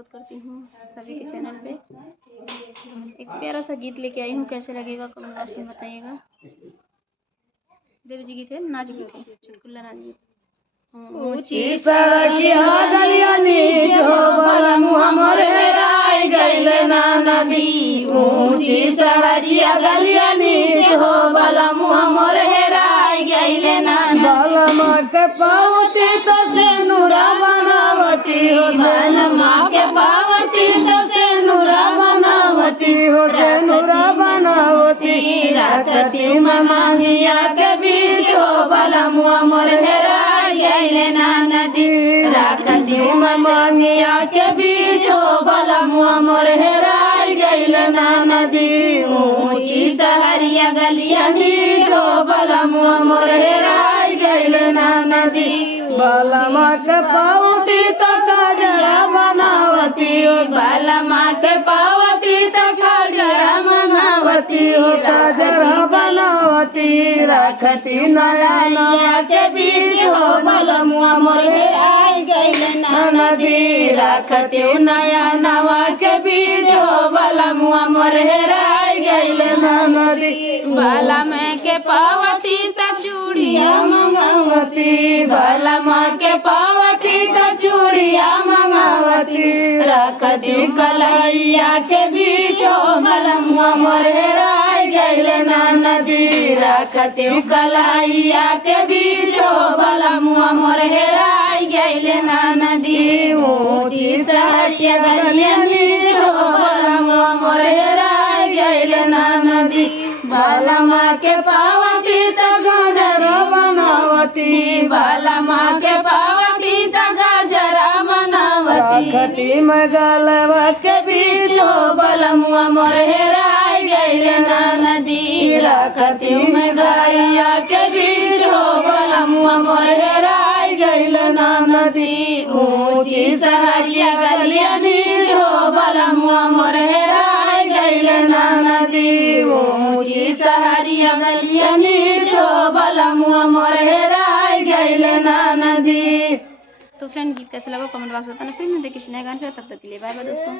करती हूँ सभी के चैनल पे। एक प्यारा सा गीत लेके आई हूँ, कैसे लगेगा कमेंट बॉक्स में बताइएगा। देव जी गीत है, नाच गीत है, चुटकुला नाच गीत। ऊंची सड़किया गलिया नीच हो बलम हमर हेराय गइल ना नदी। ऊंची सड़किया गलिया नीच हो बलम हमर हेराय गइल ना बलम के पावती तो से नूरा बनावती हो। बलम के पावती तो से नूरा बनावती हो। से नूरा बनावती रखती मांगिया के बीच हो बलम हमर हेराय गइल ना नदी। रखती मांगिया के बीच हो बलम हमर हेराय गइल ना नदी। ऊंची सहरिया गलिया नीच हो बलम हमर हेराय गइल ना नदी। बलम के पावती तो काजरा बनावती हो। बलम के पावती तो काजरा मंगावती हो। काजरा बनावती रखती नया के बीच हो बलम हमर हेराय गइल ना नदी। रखती नया नवा के बीच हो बलम हमर हेराय गइल ना नदी। बलम के पावती त चूड़िया मंगावती। बलम के पावती त चूड़िया मंगावती रखती कलैया के बीच हो बलम हमर हेराय गइल ना नदी। रखती कलैया के बीच हो बलम हमर हेराय गइल ना नदी। ऊंची सहरिया गलिया नीच हो बलम हमर हेराय गइल ना नदी। बलम के पावती त गजरा बनावती। बलम के पावती त गजरा बनावती रखती मगलवा के बीच हो बलम हमर हेराय गइल ना नदी। रखती मगरिया के बीच हो बलम हमर हेराय गइल ना नदी। ऊंची सहरिया गलिया नीच हो बलम हमर हेराय गइल ना नदी। ऊंची सहरिया गलिया नीच हो बलम हमर हेराय गइल ना नदी। तो फ्रेंड, गीत कैसे लगा कमेंट बॉक्स में बताना। फिर मिलते किसी नए गाने से, तब तक के लिए बाय बाय दोस्तों।